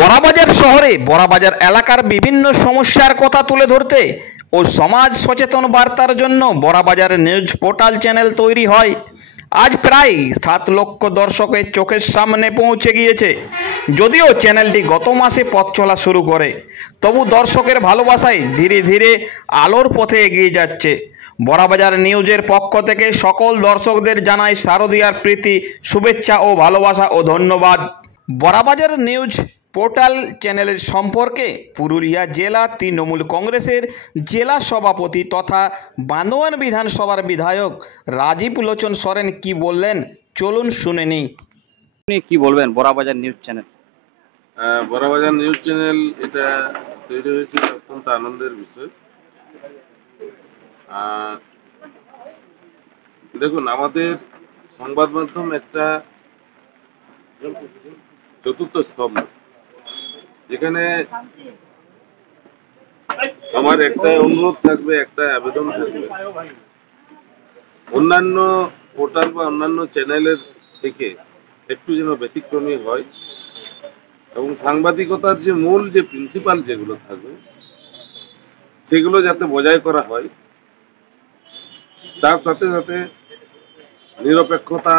বড়াবাজার শহরে বড়াবাজার এলাকার বিভিন্ন সমস্যার কথা তুলে ধরতে ও সমাজ সচেতন বার্তার জন্য বড়াবাজার নিউজ পোর্টাল চ্যানেল তৈরি হয়। আজ প্রায় 7 লক্ষ দর্শকের চোখের সামনে পৌঁছে গিয়েছে। যদিও চ্যানেলটি গত মাসে পথ চলা শুরু করে, তবু দর্শকের ভালোবাসায় ধীরে ধীরে আলোর পথে এগিয়ে যাচ্ছে। বড়াবাজার নিউজের পক্ষ থেকে সকল দর্শকদের জানাই শারদীয়ার প্রীতি, শুভেচ্ছা ও ভালোবাসা ও ধন্যবাদ। বড়াবাজার নিউজ পোর্টাল চ্যানেলের সম্পর্কে পুরুলিয়া জেলা তৃণমূল কংগ্রেসের জেলা সভাপতি তথা বান্দোয়ান বিধানসভার বিধায়ক রাজীব লোচন সরেন কি বললেন, চলুন শুনে নিই। আপনি কি বলবেন Barabazar news channel? Barabazar news channel এটা তৈরি হয়েছে অত্যন্ত আনন্দের বিষয়। দেখুন, আমাদের সংবাদ মাধ্যম একটা চতুর্থ স্তম্ভ, যেখানে আমার একটা অনুরোধ থাকবে, একটা আবেদন থাকবে, অন্যান্য পোর্টাল বা অন্যান্য চ্যানেলের থেকে একটু যেন ব্যতিক্রমী হয় এবং সাংবাদিকতার যে মূল যে প্রিন্সিপাল যেগুলো থাকবে সেগুলো যাতে বজায় করা হয়। তার সাথে সাথে নিরপেক্ষতা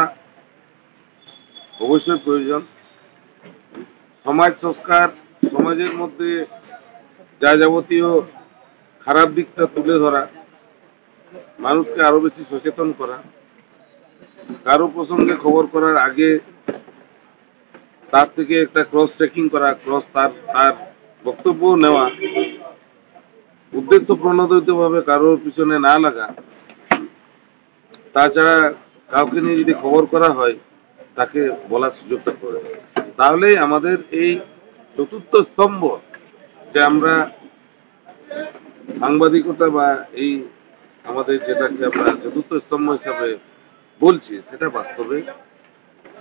অবশ্যই প্রয়োজন। সমাজ সংস্কার, সমাজের মধ্যে যা যাবতীয় খারাপ দিকটা তুলে ধরা, মানুষকে আরো বেশি সচেতন করা, কারো প্রসঙ্গে খবর করার আগে তার থেকে একটা ক্রস চেকিং করা, তার বক্তব্য নেওয়া, উদ্দেশ্য প্রণোদিতভাবে কারোর পিছনে না লাগা। তাছাড়া কাউকে নিয়ে যদি খবর করা হয় তাকে বলার সুযোগটা করে, তাহলেই আমাদের এই চতুর্থ স্তম্ভ যে আমরা সাংবাদিকতা বা এই আমাদের যেটাকে আমরা চতুর্থ স্তম্ভ হিসাবে বলছি সেটা বাস্তবে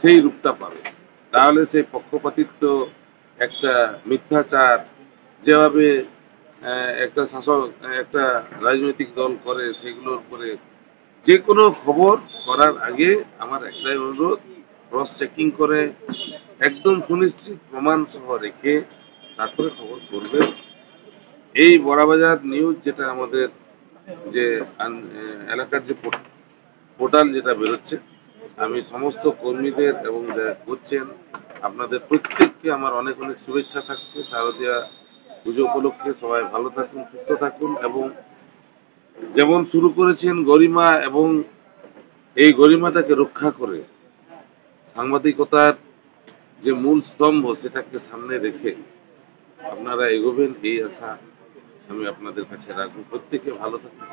সেই রূপটা পাবে। তাহলে সেই পক্ষপাতিত্ব, একটা মিথ্যাচার যেভাবে একটা শাসক, একটা রাজনৈতিক দল করে, সেগুলোর উপরে যে কোনো খবর করার আগে আমার একটাই অনুরোধ, ক্রস চেকিং করে একদম সুনিশ্চিত প্রমাণ সহ রেখে তারপরে খবর করবে। এই বড়াবাজার নিউজ যেটা আমাদের যে এলাকার যে পোর্টাল যেটা বেরোচ্ছে, আমি সমস্ত কর্মীদের এবং যারা করছেন আপনাদের প্রত্যেককে আমার অনেক অনেক শুভেচ্ছা থাকছে। শারদীয়া পুজো উপলক্ষে সবাই ভালো থাকুন, সুস্থ থাকুন এবং যেমন শুরু করেছেন গরিমা, এবং এই গরিমাটাকে রক্ষা করে সাংবাদিকতার যে মূল স্তম্ভ সেটাকে সামনে রেখে আপনারা এগোবেন, এই আশা আমি আপনাদের কাছে রাখবো। প্রত্যেকে ভালো থাকুন।